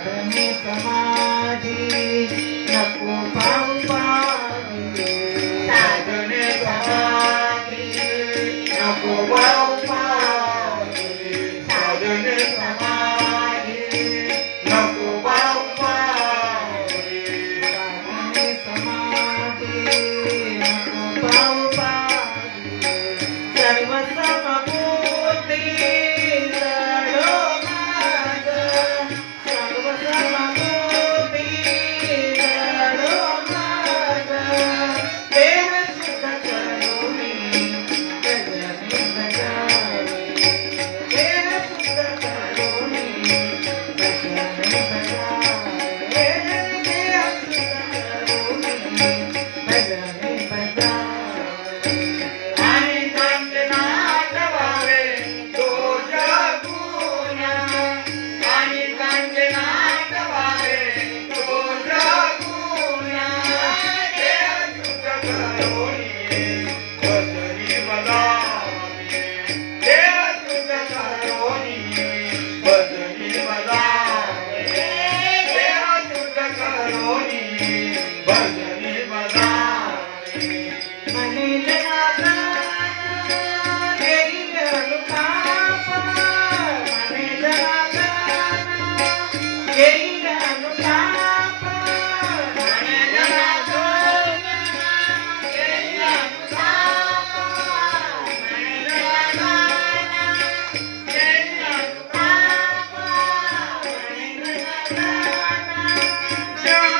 साधने समाधी नको पाऊ पावी do